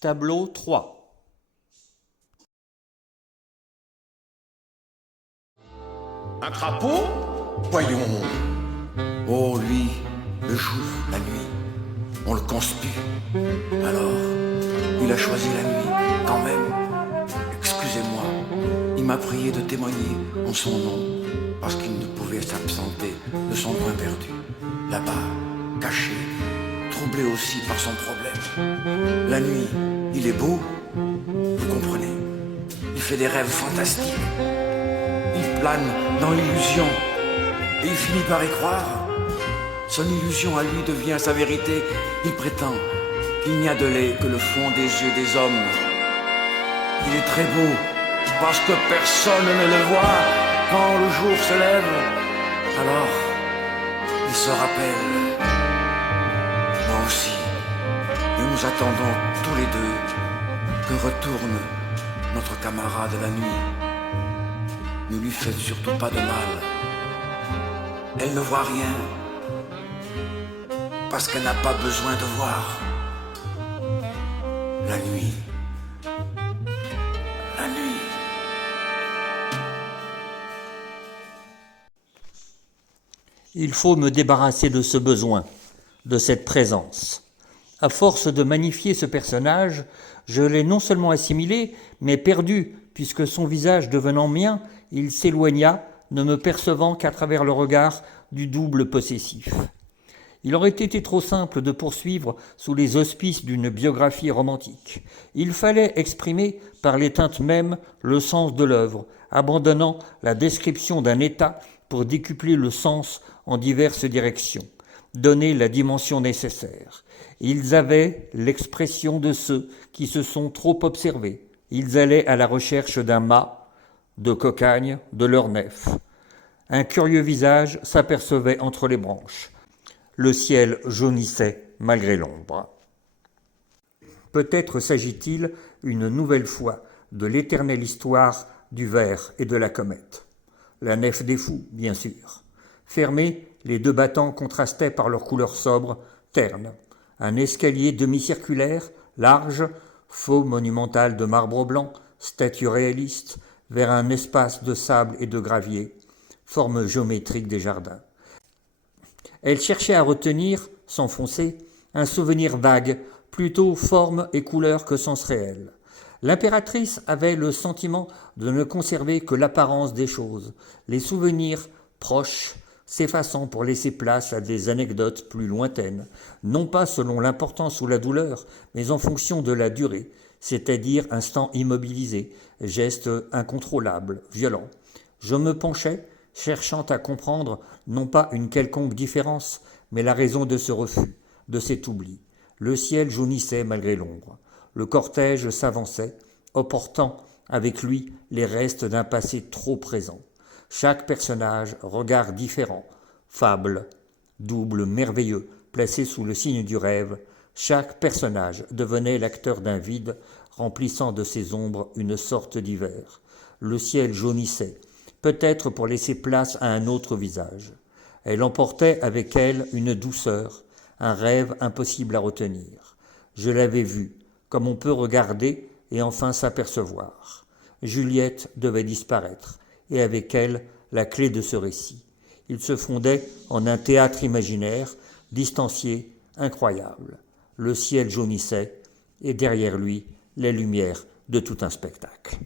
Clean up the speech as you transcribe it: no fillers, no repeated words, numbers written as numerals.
Tableau 3. Un crapaud? Voyons. Oh, lui, le jour, la nuit, on le conspire. Alors, il a choisi la nuit, quand même. Excusez-moi, il m'a prié de témoigner en son nom, parce qu'il ne pouvait s'absenter de son coin perdu. Là-bas, caché, troublé aussi par son problème. La nuit, il est beau, vous comprenez. Il fait des rêves fantastiques. Il plane dans l'illusion et il finit par y croire. Son illusion à lui devient sa vérité. Il prétend qu'il n'y a de lait que le fond des yeux des hommes. Il est très beau parce que personne ne le voit quand le jour se lève. Alors, il se rappelle. Moi aussi. Et nous attendons tous les deux que retourne notre camarade la nuit. Ne lui faites surtout pas de mal. Elle ne voit rien, parce qu'elle n'a pas besoin de voir. La nuit. La nuit. Il faut me débarrasser de ce besoin, de cette présence. À force de magnifier ce personnage, je l'ai non seulement assimilé, mais perdu, puisque son visage devenant mien, il s'éloigna, ne me percevant qu'à travers le regard du double possessif. Il aurait été trop simple de poursuivre sous les auspices d'une biographie romantique. Il fallait exprimer par les teintes mêmes le sens de l'œuvre, abandonnant la description d'un état pour décupler le sens en diverses directions, donner la dimension nécessaire. Ils avaient l'expression de ceux qui se sont trop observés. Ils allaient à la recherche d'un mât, de cocagne, de leur nef. Un curieux visage s'apercevait entre les branches. Le ciel jaunissait malgré l'ombre. Peut-être s'agit-il une nouvelle fois de l'éternelle histoire du ver et de la comète. La nef des fous, bien sûr. Fermés, les deux battants contrastaient par leur couleur sobre, terne. Un escalier demi-circulaire, large, faux monumental de marbre blanc, statue réaliste, vers un espace de sable et de gravier, forme géométrique des jardins. Elle cherchait à retenir, s'enfoncer, un souvenir vague, plutôt forme et couleur que sens réel. L'impératrice avait le sentiment de ne conserver que l'apparence des choses, les souvenirs proches, s'effaçant pour laisser place à des anecdotes plus lointaines, non pas selon l'importance ou la douleur, mais en fonction de la durée, c'est-à-dire instant immobilisé, geste incontrôlable, violent. Je me penchais, cherchant à comprendre non pas une quelconque différence, mais la raison de ce refus, de cet oubli. Le ciel jaunissait malgré l'ombre. Le cortège s'avançait, apportant avec lui les restes d'un passé trop présent. Chaque personnage, regard différent, fable, double merveilleux, placé sous le signe du rêve, chaque personnage devenait l'acteur d'un vide, remplissant de ses ombres une sorte d'hiver. Le ciel jaunissait, peut-être pour laisser place à un autre visage. Elle emportait avec elle une douceur, un rêve impossible à retenir. Je l'avais vue, comme on peut regarder et enfin s'apercevoir. Juliette devait disparaître, et avec elle la clé de ce récit. Il se fondait en un théâtre imaginaire, distancié, incroyable. Le ciel jaunissait, et derrière lui, les lumières de tout un spectacle.